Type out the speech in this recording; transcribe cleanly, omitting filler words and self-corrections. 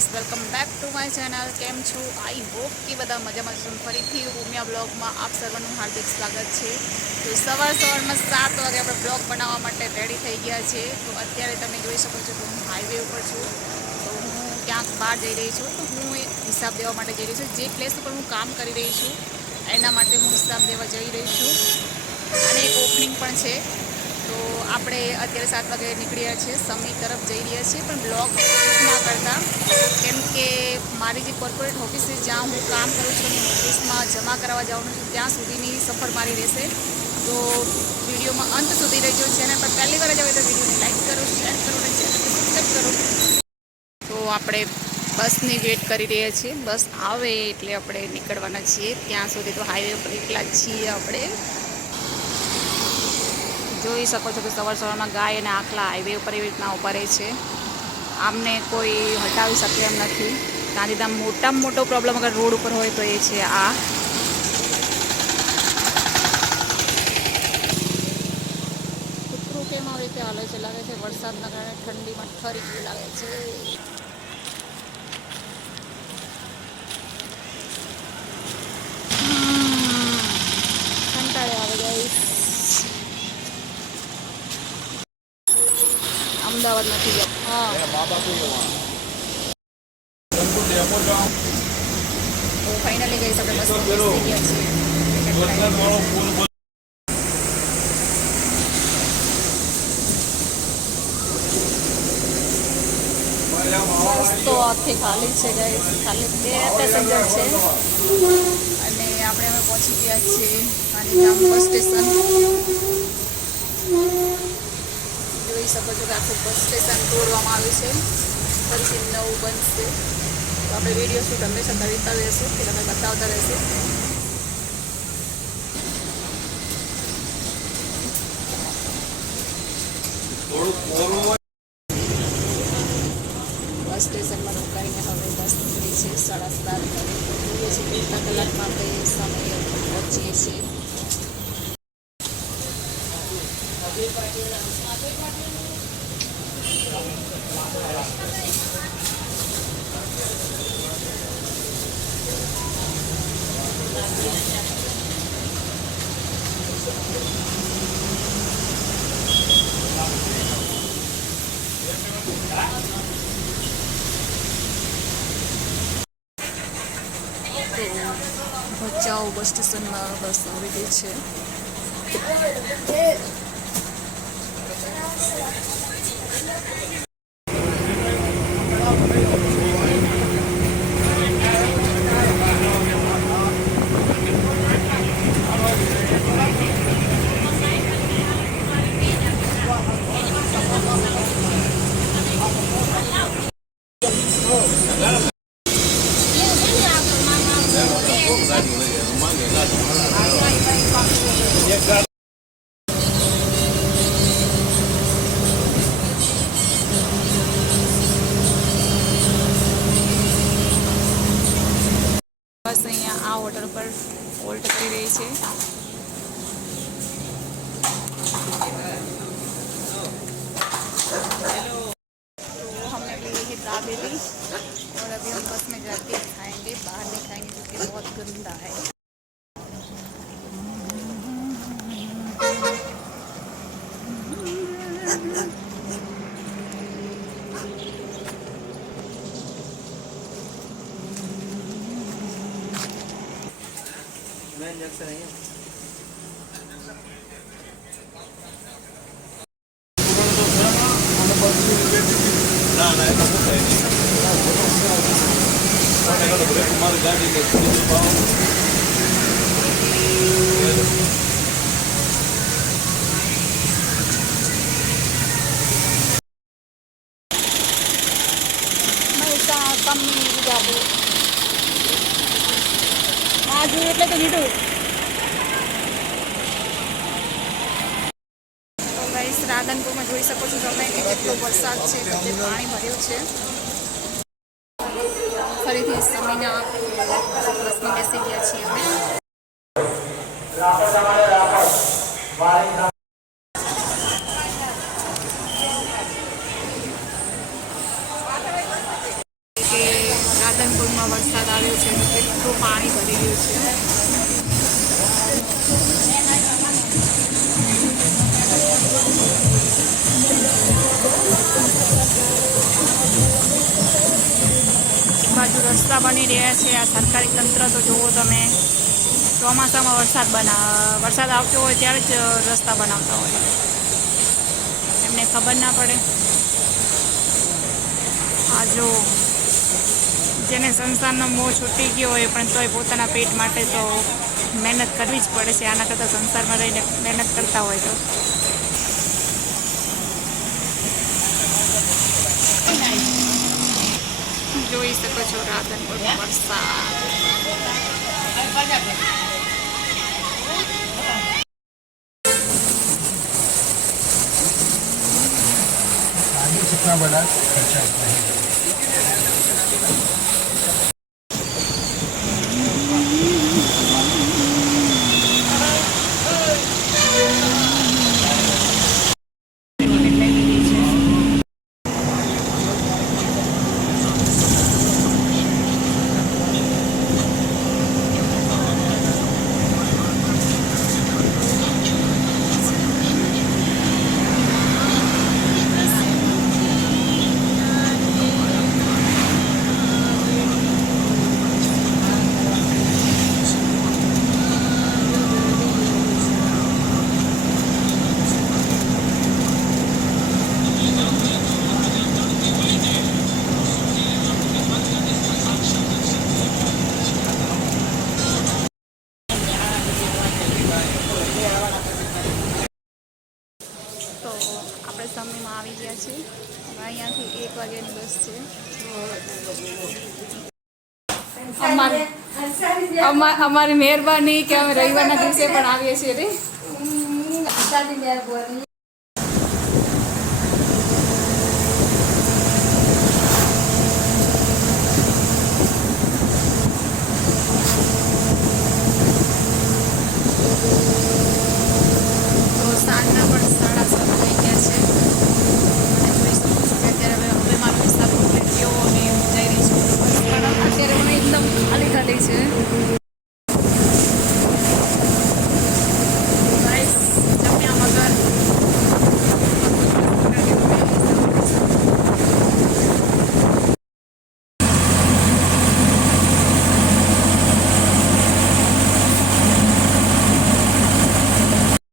Guys, welcome back to my channel. કેમ છો? I hope કે બધા મજામાં છો. ફરીથી ઉમિયા બ્લોગમાં આપ સર્વનું હાર્દિક સ્વાગત છે. તો સવારમાં 7 વાગે આપણે બ્લોગ બનાવવા માટે રેડી થઈ ગયા છે. તો અત્યારે તમે જોઈ શકો છો કે હું હાઈવે ઉપર છું. તો હું ક્યાંક બહાર જઈ રહી છું. તો હું એક હિસાબ દેવા માટે જઈ રહી છું. જે પ્લેસ ઉપર હું કામ કરી રહી છું એના માટે હું હિસાબ દેવા જઈ રહી છું. અને એક ઓપનિંગ પણ છે. તો આપણે અત્યારે 7 વાગે નીકળ્યા છીએ, સમી તરફ જઈ રહ્યા છીએ. પણ બ્લોગ ના કરતા, કેમ કે મારી જે કોર્પોરેટ ઓફિસ છે જ્યાં હું કામ કરું છું એની ઓફિસમાં જમા કરાવવા જવાનું છું, ત્યાં સુધીની સફર મારી રહેશે. તો વિડીયોમાં અંત સુધી રહેજો. ચેનલ પર પહેલી વાર જ આવે તો વિડીયોને લાઈક કરો, શેર કરો અને ચેનલને સબસ્ક્રાઈબ કરો. તો આપણે બસની વેટ કરી રહ્યા છીએ. બસ આવે એટલે આપણે નીકળવાના છીએ. ત્યાં સુધી તો હાઈવે પર એકલા જ છીએ આપણે. જોઈ શકો છો કે સવારમાં ગાય અને આખલા હાઈવે ઉપર એવી રીતના ઊભા રહે છે. આમને કોઈ હટાવી શકે એમ નથી. ગાંધીધામ મોટામાં મોટો પ્રોબ્લેમ અગર રોડ ઉપર હોય તો એ છે આ. કૂતરું કેમ આવી રીતે હાલે છે? લાગે છે વરસાદના કારણે ઠંડીમાં ઠરી ગયું લાગે છે. કંટાળે આવે જાય. અમદાવાદ નથી ગયા. હા, તો ફાઇનલી ગઈ આપણે બસ થઈ ગયા છીએ. બસ તો આખી ખાલી છે ગાઈસ. ખાલી 2 પેસેન્જર છે અને આપણે હવે પહોંચી ગયા છીએ ગાંધીધામ બસ સ્ટેશન. જોઈ શકો છો કે આખું બસ સ્ટેશન તોડવામાં આવ્યું છે. ફરીથી નવું બનશે. તો આપણે વિડીયો શૂટ હંમેશા કરતા રહીશું કે તમે બતાવતા રહેશું. બસ સ્ટેશનમાં રોકાઈને હવે બસ નીકળી છે 7:30. જોઈએ છીએ કેટલા કલાકમાં આપણે સમયે પહોંચીએ છીએ. તો ભચાઉ બસ સ્ટેશનમાં બસ આવી ગઈ છે. બસ અહીંયા આ હોટલ પર હોલ્ટ કરી રહી છે. तो हमने ली है दाबेली और अभी हम बस में जाके खाएंगे. बाहर नहीं खाएंगे क्योंकि बहुत गंदा है. કમી જાબુ આ જોયું એટલે તો લીધું. તો ગાઈસ, રાધનપુરમાં જોઈ શકો છો તમે કે કેટલો વરસાદ છે, કેટલું પાણી ભર્યું છે. ફરીથી સમીના બસમાં બેસી ગયા છીએ અમે. કે રાધનપુરમાં વરસાદ આવ્યો છે અને કેટલું પાણી ભરી ગયું છે. બાજુ રસ્તા બની રહ્યા છે. આ સરકારી તંત્ર તો જુઓ તમે, ચોમાસામાં વરસાદ આવતો હોય ત્યારે જ રસ્તા બનાવતા હોય, એમને ખબર ના પડે. આ જો જેને સંસારનો મોહ છૂટી ગયો હોય પણ તોય પોતાના પેટ માટે તો મહેનત કરવી જ પડે છે. આના કરતાં સંસારમાં રહીને મહેનત કરતા હોય તો જોઈ શકો છો રાધનપુરમાં વરસાદ. कितना बड़ा खर्चा है. તો આપણે સમયમાં આવી ગયા છીએ. અહીંયાથી 1 વાગ્યાની બસ છે. અમારી મહેરબાની કે અમે રવિવારના દિવસે પણ આવીએ છીએ રે.